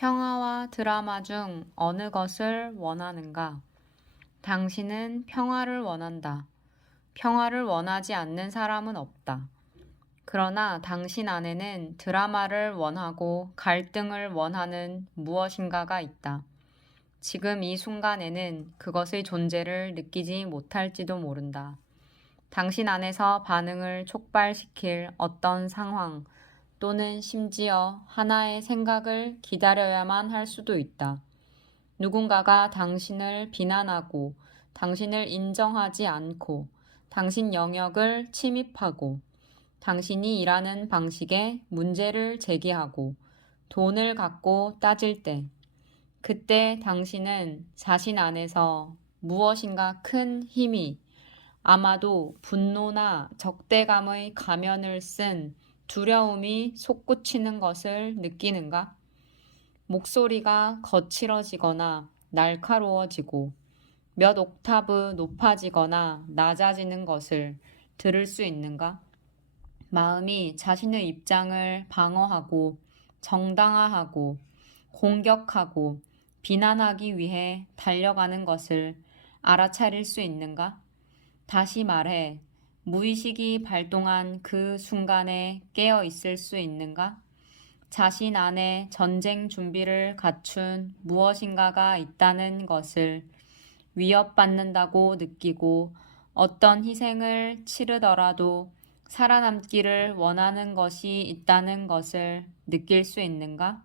평화와 드라마 중 어느 것을 원하는가? 당신은 평화를 원한다. 평화를 원하지 않는 사람은 없다. 그러나 당신 안에는 드라마를 원하고 갈등을 원하는 무엇인가가 있다. 지금 이 순간에는 그것의 존재를 느끼지 못할지도 모른다. 당신 안에서 반응을 촉발시킬 어떤 상황 또는 심지어 하나의 생각을 기다려야만 할 수도 있다. 누군가가 당신을 비난하고 당신을 인정하지 않고 당신 영역을 침입하고 당신이 일하는 방식에 문제를 제기하고 돈을 갖고 따질 때 그때 당신은 자신 안에서 무엇인가 큰 힘이 아마도 분노나 적대감의 가면을 쓴 두려움이 솟구치는 것을 느끼는가? 목소리가 거칠어지거나 날카로워지고 몇 옥타브 높아지거나 낮아지는 것을 들을 수 있는가? 마음이 자신의 입장을 방어하고 정당화하고 공격하고 비난하기 위해 달려가는 것을 알아차릴 수 있는가? 다시 말해, 무의식이 발동한 그 순간에 깨어 있을 수 있는가? 자신 안에 전쟁 준비를 갖춘 무엇인가가 있다는 것을 위협받는다고 느끼고 어떤 희생을 치르더라도 살아남기를 원하는 것이 있다는 것을 느낄 수 있는가?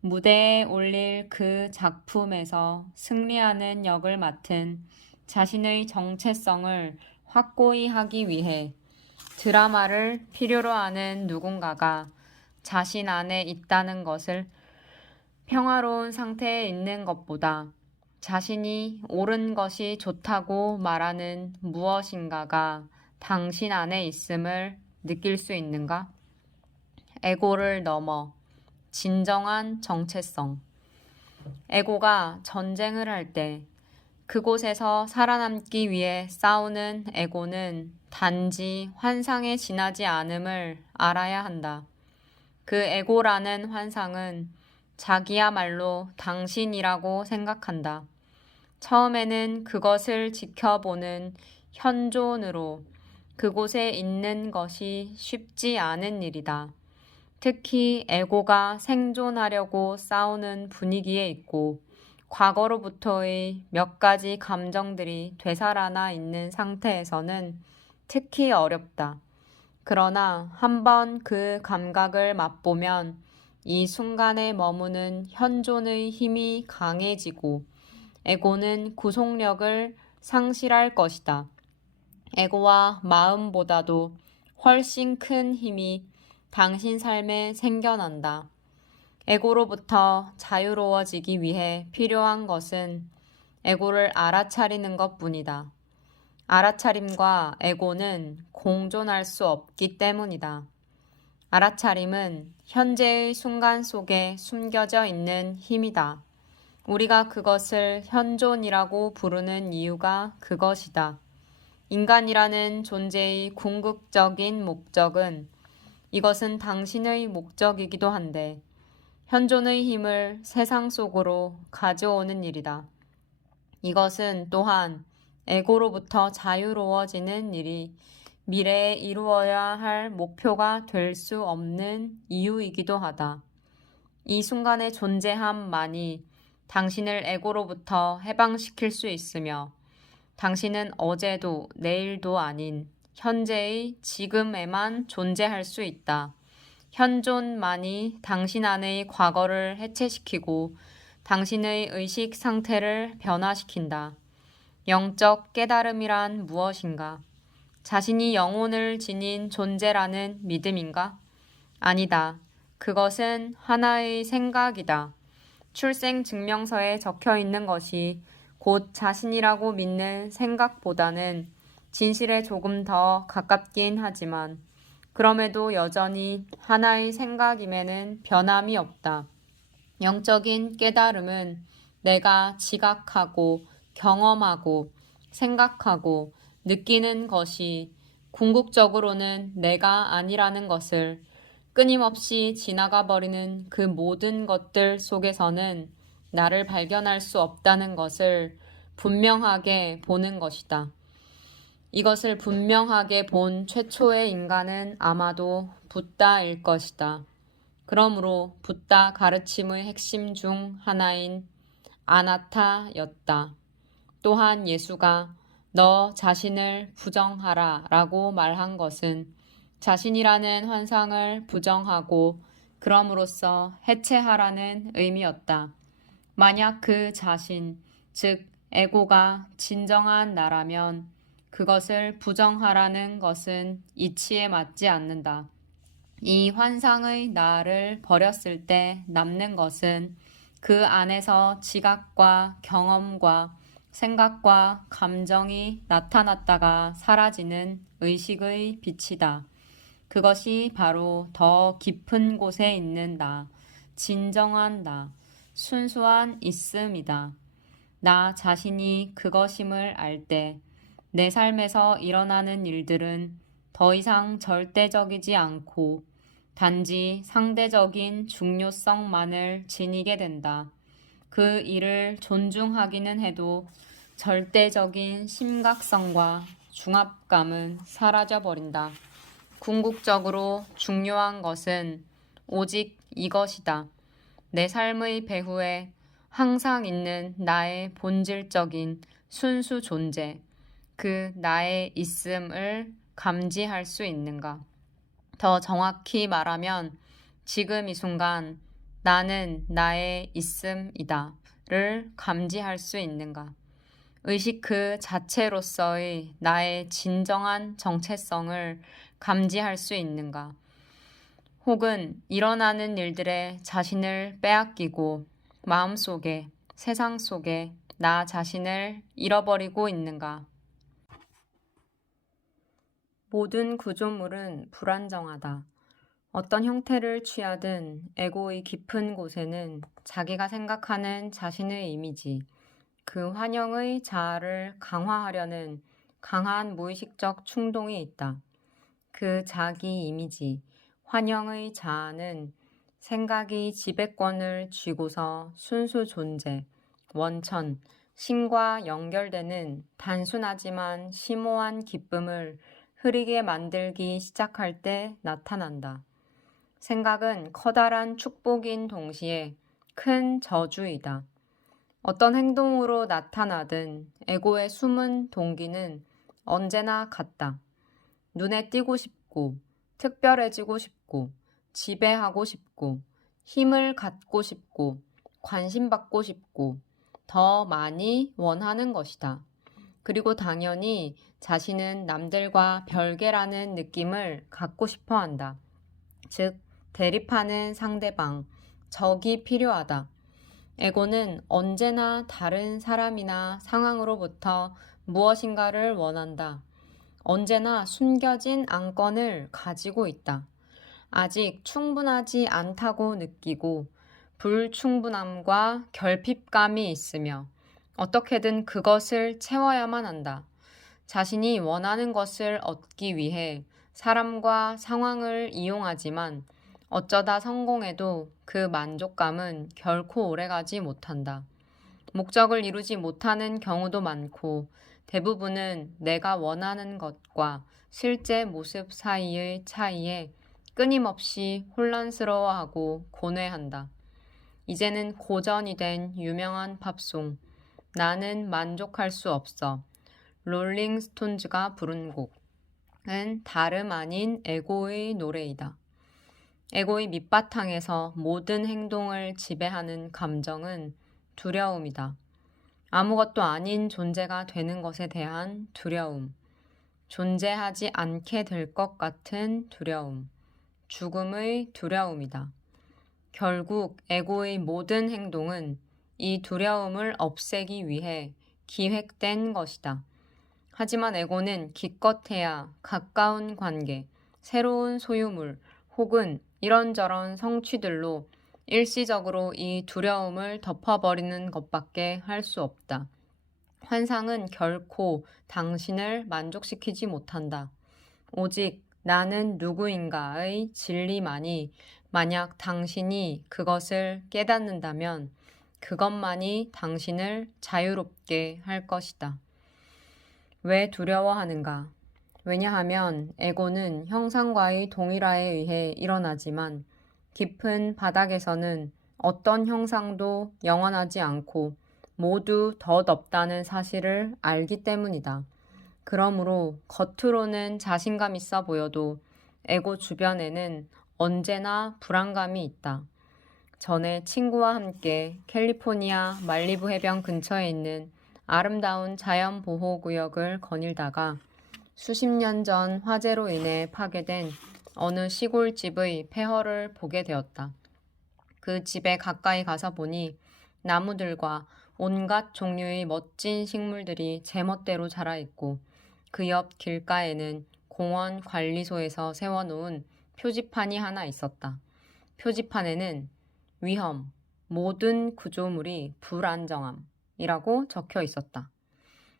무대에 올릴 그 작품에서 승리하는 역을 맡은 자신의 정체성을 확고히 하기 위해 드라마를 필요로 하는 누군가가 자신 안에 있다는 것을 평화로운 상태에 있는 것보다 자신이 옳은 것이 좋다고 말하는 무엇인가가 당신 안에 있음을 느낄 수 있는가? 에고를 넘어 진정한 정체성. 에고가 전쟁을 할 때 그곳에서 살아남기 위해 싸우는 에고는 단지 환상에 지나지 않음을 알아야 한다. 그 에고라는 환상은 자기야말로 당신이라고 생각한다. 처음에는 그것을 지켜보는 현존으로 그곳에 있는 것이 쉽지 않은 일이다. 특히 에고가 생존하려고 싸우는 분위기에 있고 과거로부터의 몇 가지 감정들이 되살아나 있는 상태에서는 특히 어렵다. 그러나 한번 그 감각을 맛보면 이 순간에 머무는 현존의 힘이 강해지고 에고는 구속력을 상실할 것이다. 에고와 마음보다도 훨씬 큰 힘이 당신 삶에 생겨난다. 에고로부터 자유로워지기 위해 필요한 것은 에고를 알아차리는 것뿐이다. 알아차림과 에고는 공존할 수 없기 때문이다. 알아차림은 현재의 순간 속에 숨겨져 있는 힘이다. 우리가 그것을 현존이라고 부르는 이유가 그것이다. 인간이라는 존재의 궁극적인 목적은 이것은 당신의 목적이기도 한데 현존의 힘을 세상 속으로 가져오는 일이다. 이것은 또한 에고로부터 자유로워지는 일이 미래에 이루어야 할 목표가 될 수 없는 이유이기도 하다. 이 순간의 존재함만이 당신을 에고로부터 해방시킬 수 있으며 당신은 어제도 내일도 아닌 현재의 지금에만 존재할 수 있다. 현존만이 당신 안의 과거를 해체시키고 당신의 의식 상태를 변화시킨다. 영적 깨달음이란 무엇인가? 자신이 영혼을 지닌 존재라는 믿음인가? 아니다. 그것은 하나의 생각이다. 출생 증명서에 적혀 있는 것이 곧 자신이라고 믿는 생각보다는 진실에 조금 더 가깝긴 하지만 그럼에도 여전히 하나의 생각임에는 변함이 없다. 영적인 깨달음은 내가 지각하고 경험하고 생각하고 느끼는 것이 궁극적으로는 내가 아니라는 것을 끊임없이 지나가 버리는 그 모든 것들 속에서는 나를 발견할 수 없다는 것을 분명하게 보는 것이다. 이것을 분명하게 본 최초의 인간은 아마도 붓다일 것이다. 그러므로 붓다 가르침의 핵심 중 하나인 아나타였다. 또한 예수가 너 자신을 부정하라 라고 말한 것은 자신이라는 환상을 부정하고 그럼으로써 해체하라는 의미였다. 만약 그 자신, 즉 에고가 진정한 나라면 그것을 부정하라는 것은 이치에 맞지 않는다. 이 환상의 나를 버렸을 때 남는 것은 그 안에서 지각과 경험과 생각과 감정이 나타났다가 사라지는 의식의 빛이다. 그것이 바로 더 깊은 곳에 있는 나, 진정한 나, 순수한 있음이다. 나 자신이 그것임을 알 때 내 삶에서 일어나는 일들은 더 이상 절대적이지 않고 단지 상대적인 중요성만을 지니게 된다. 그 일을 존중하기는 해도 절대적인 심각성과 중압감은 사라져버린다. 궁극적으로 중요한 것은 오직 이것이다. 내 삶의 배후에 항상 있는 나의 본질적인 순수 존재, 그 나의 있음을 감지할 수 있는가? 더 정확히 말하면 지금 이 순간 나는 나의 있음이다를 감지할 수 있는가? 의식 그 자체로서의 나의 진정한 정체성을 감지할 수 있는가? 혹은 일어나는 일들에 자신을 빼앗기고 마음속에, 세상 속에 나 자신을 잃어버리고 있는가? 모든 구조물은 불안정하다. 어떤 형태를 취하든 에고의 깊은 곳에는 자기가 생각하는 자신의 이미지, 그 환영의 자아를 강화하려는 강한 무의식적 충동이 있다. 그 자기 이미지, 환영의 자아는 생각이 지배권을 쥐고서 순수 존재, 원천, 신과 연결되는 단순하지만 심오한 기쁨을 흐리게 만들기 시작할 때 나타난다. 생각은 커다란 축복인 동시에 큰 저주이다. 어떤 행동으로 나타나든 에고의 숨은 동기는 언제나 같다. 눈에 띄고 싶고, 특별해지고 싶고, 지배하고 싶고, 힘을 갖고 싶고, 관심받고 싶고, 더 많이 원하는 것이다. 그리고 당연히 자신은 남들과 별개라는 느낌을 갖고 싶어 한다. 즉, 대립하는 상대방, 적이 필요하다. 에고는 언제나 다른 사람이나 상황으로부터 무엇인가를 원한다. 언제나 숨겨진 안건을 가지고 있다. 아직 충분하지 않다고 느끼고 불충분함과 결핍감이 있으며 어떻게든 그것을 채워야만 한다. 자신이 원하는 것을 얻기 위해 사람과 상황을 이용하지만 어쩌다 성공해도 그 만족감은 결코 오래가지 못한다. 목적을 이루지 못하는 경우도 많고 대부분은 내가 원하는 것과 실제 모습 사이의 차이에 끊임없이 혼란스러워하고 고뇌한다. 이제는 고전이 된 유명한 팝송 나는 만족할 수 없어 롤링스톤즈가 부른 곡은 다름 아닌 에고의 노래이다. 에고의 밑바탕에서 모든 행동을 지배하는 감정은 두려움이다. 아무것도 아닌 존재가 되는 것에 대한 두려움, 존재하지 않게 될 것 같은 두려움, 죽음의 두려움이다. 결국 에고의 모든 행동은 이 두려움을 없애기 위해 기획된 것이다. 하지만 에고는 기껏해야 가까운 관계, 새로운 소유물 혹은 이런저런 성취들로 일시적으로 이 두려움을 덮어버리는 것밖에 할 수 없다. 환상은 결코 당신을 만족시키지 못한다. 오직 나는 누구인가의 진리만이 만약 당신이 그것을 깨닫는다면 그것만이 당신을 자유롭게 할 것이다. 왜 두려워하는가? 왜냐하면 에고는 형상과의 동일화에 의해 일어나지만 깊은 바닥에서는 어떤 형상도 영원하지 않고 모두 덧없다는 사실을 알기 때문이다. 그러므로 겉으로는 자신감 있어 보여도 에고 주변에는 언제나 불안감이 있다. 전에 친구와 함께 캘리포니아 말리부 해변 근처에 있는 아름다운 자연보호구역을 거닐다가 수십 년 전 화재로 인해 파괴된 어느 시골집의 폐허를 보게 되었다. 그 집에 가까이 가서 보니 나무들과 온갖 종류의 멋진 식물들이 제멋대로 자라있고 그 옆 길가에는 공원 관리소에서 세워놓은 표지판이 하나 있었다. 표지판에는 위험, 모든 구조물이 불안정함이라고 적혀 있었다.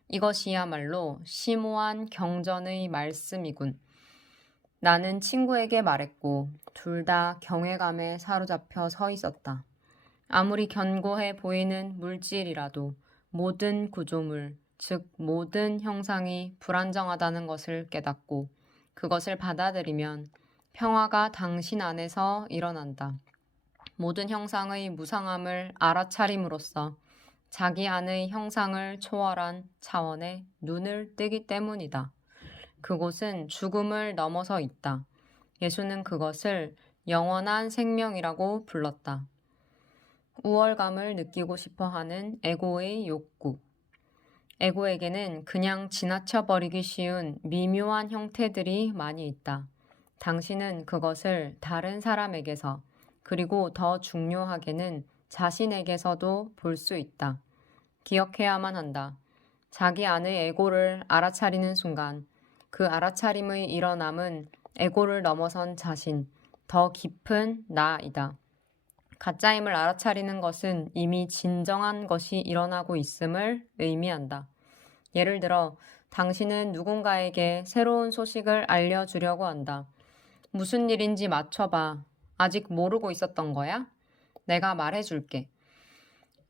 이것이야말로 심오한 경전의 말씀이군. 나는 친구에게 말했고 둘 다 경외감에 사로잡혀 서 있었다. 아무리 견고해 보이는 물질이라도 모든 구조물, 즉 모든 형상이 불안정하다는 것을 깨닫고 그것을 받아들이면 평화가 당신 안에서 일어난다. 모든 형상의 무상함을 알아차림으로써 자기 안의 형상을 초월한 차원에 눈을 뜨기 때문이다. 그곳은 죽음을 넘어서 있다. 예수는 그것을 영원한 생명이라고 불렀다. 우월감을 느끼고 싶어 하는 에고의 욕구. 에고에게는 그냥 지나쳐버리기 쉬운 미묘한 형태들이 많이 있다. 당신은 그것을 다른 사람에게서 그리고 더 중요하게는 자신에게서도 볼 수 있다. 기억해야만 한다. 자기 안의 에고를 알아차리는 순간 그 알아차림의 일어남은 에고를 넘어선 자신, 더 깊은 나이다. 가짜임을 알아차리는 것은 이미 진정한 것이 일어나고 있음을 의미한다. 예를 들어 당신은 누군가에게 새로운 소식을 알려주려고 한다. 무슨 일인지 맞춰봐. 아직 모르고 있었던 거야? 내가 말해줄게.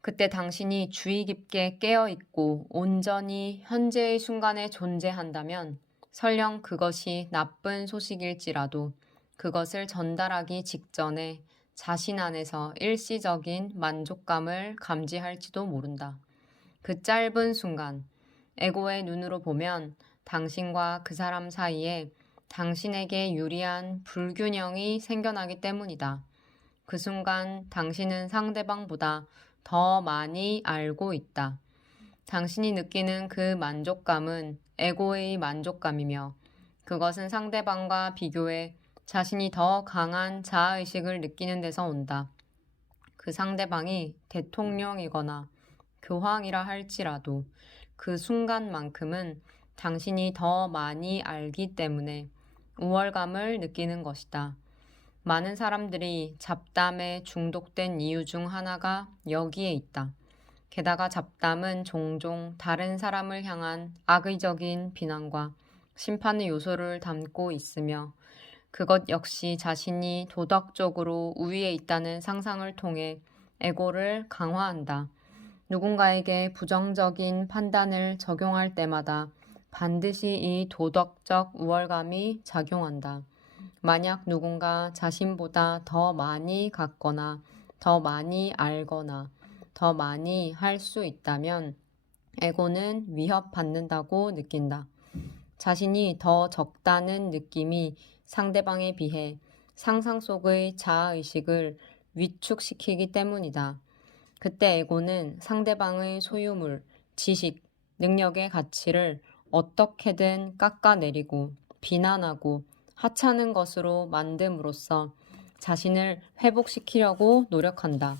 그때 당신이 주의 깊게 깨어있고 온전히 현재의 순간에 존재한다면 설령 그것이 나쁜 소식일지라도 그것을 전달하기 직전에 자신 안에서 일시적인 만족감을 감지할지도 모른다. 그 짧은 순간, 에고의 눈으로 보면 당신과 그 사람 사이에 당신에게 유리한 불균형이 생겨나기 때문이다. 그 순간 당신은 상대방보다 더 많이 알고 있다. 당신이 느끼는 그 만족감은 에고의 만족감이며 그것은 상대방과 비교해 자신이 더 강한 자아의식을 느끼는 데서 온다. 그 상대방이 대통령이거나 교황이라 할지라도 그 순간만큼은 당신이 더 많이 알기 때문에 우월감을 느끼는 것이다. 많은 사람들이 잡담에 중독된 이유 중 하나가 여기에 있다. 게다가 잡담은 종종 다른 사람을 향한 악의적인 비난과 심판의 요소를 담고 있으며 그것 역시 자신이 도덕적으로 우위에 있다는 상상을 통해 에고를 강화한다. 누군가에게 부정적인 판단을 적용할 때마다 반드시 이 도덕적 우월감이 작용한다. 만약 누군가 자신보다 더 많이 갖거나 더 많이 알거나 더 많이 할 수 있다면 에고는 위협받는다고 느낀다. 자신이 더 적다는 느낌이 상대방에 비해 상상 속의 자아의식을 위축시키기 때문이다. 그때 에고는 상대방의 소유물, 지식, 능력의 가치를 어떻게든 깎아내리고 비난하고 하찮은 것으로 만듦으로써 자신을 회복시키려고 노력한다.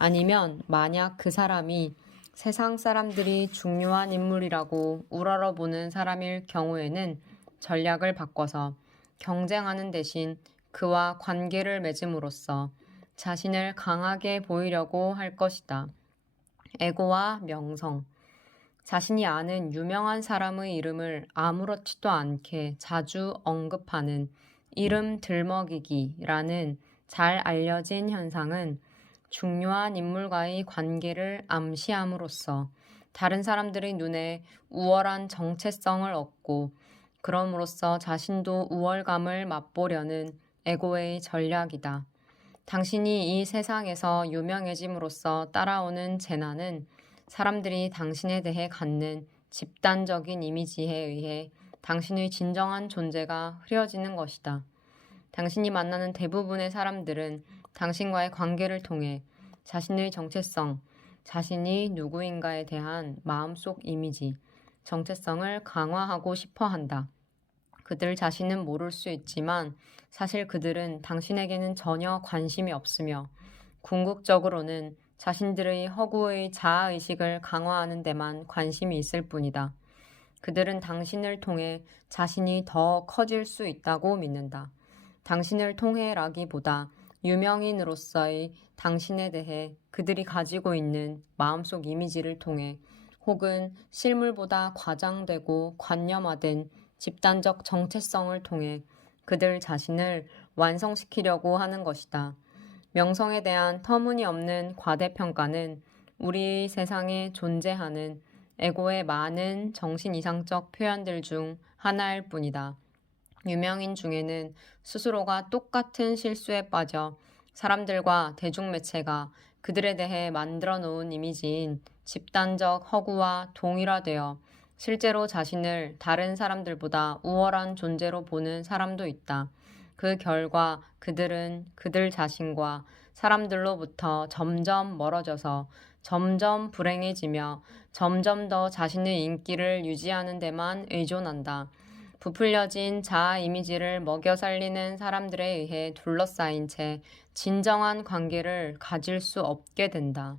아니면 만약 그 사람이 세상 사람들이 중요한 인물이라고 우러러보는 사람일 경우에는 전략을 바꿔서 경쟁하는 대신 그와 관계를 맺음으로써 자신을 강하게 보이려고 할 것이다. 에고와 명성. 자신이 아는 유명한 사람의 이름을 아무렇지도 않게 자주 언급하는 이름 들먹이기라는 잘 알려진 현상은 중요한 인물과의 관계를 암시함으로써 다른 사람들의 눈에 우월한 정체성을 얻고 그럼으로써 자신도 우월감을 맛보려는 에고의 전략이다. 당신이 이 세상에서 유명해짐으로써 따라오는 재난은 사람들이 당신에 대해 갖는 집단적인 이미지에 의해 당신의 진정한 존재가 흐려지는 것이다. 당신이 만나는 대부분의 사람들은 당신과의 관계를 통해 자신의 정체성, 자신이 누구인가에 대한 마음속 이미지, 정체성을 강화하고 싶어 한다. 그들 자신은 모를 수 있지만 사실 그들은 당신에게는 전혀 관심이 없으며 궁극적으로는 자신들의 허구의 자아의식을 강화하는 데만 관심이 있을 뿐이다. 그들은 당신을 통해 자신이 더 커질 수 있다고 믿는다. 당신을 통해라기보다 유명인으로서의 당신에 대해 그들이 가지고 있는 마음속 이미지를 통해 혹은 실물보다 과장되고 관념화된 집단적 정체성을 통해 그들 자신을 완성시키려고 하는 것이다. 명성에 대한 터무니없는 과대평가는 우리 세상에 존재하는 에고의 많은 정신 이상적 표현들 중 하나일 뿐이다. 유명인 중에는 스스로가 똑같은 실수에 빠져 사람들과 대중매체가 그들에 대해 만들어 놓은 이미지인 집단적 허구와 동일화되어 실제로 자신을 다른 사람들보다 우월한 존재로 보는 사람도 있다. 그 결과 그들은 그들 자신과 사람들로부터 점점 멀어져서 점점 불행해지며 점점 더 자신의 인기를 유지하는 데만 의존한다. 부풀려진 자아 이미지를 먹여 살리는 사람들에 의해 둘러싸인 채 진정한 관계를 가질 수 없게 된다.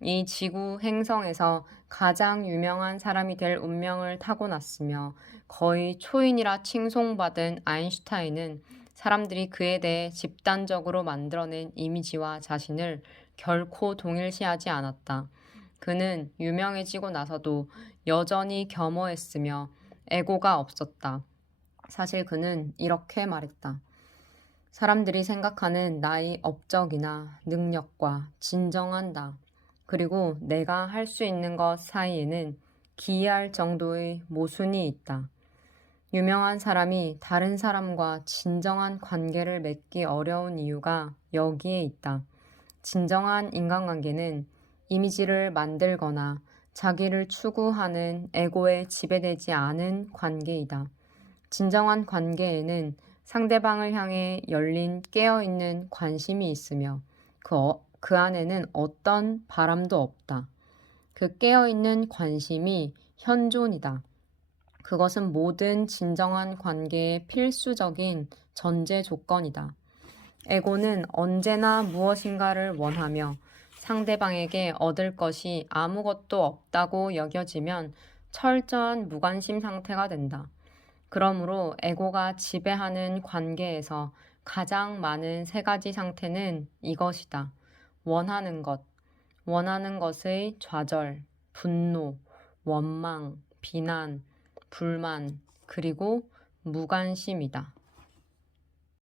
이 지구 행성에서 가장 유명한 사람이 될 운명을 타고났으며 거의 초인이라 칭송받은 아인슈타인은 사람들이 그에 대해 집단적으로 만들어낸 이미지와 자신을 결코 동일시하지 않았다. 그는 유명해지고 나서도 여전히 겸허했으며 에고가 없었다. 사실 그는 이렇게 말했다. 사람들이 생각하는 나의 업적이나 능력과 진정한 나, 그리고 내가 할 수 있는 것 사이에는 기이할 정도의 모순이 있다. 유명한 사람이 다른 사람과 진정한 관계를 맺기 어려운 이유가 여기에 있다. 진정한 인간관계는 이미지를 만들거나 자기를 추구하는 에고에 지배되지 않은 관계이다. 진정한 관계에는 상대방을 향해 열린 깨어있는 관심이 있으며 그 안에는 어떤 바람도 없다. 그 깨어있는 관심이 현존이다. 그것은 모든 진정한 관계의 필수적인 전제 조건이다. 에고는 언제나 무엇인가를 원하며 상대방에게 얻을 것이 아무것도 없다고 여겨지면 철저한 무관심 상태가 된다. 그러므로 에고가 지배하는 관계에서 가장 많은 세 가지 상태는 이것이다. 원하는 것, 원하는 것의 좌절, 분노, 원망, 비난, 불만, 그리고 무관심이다.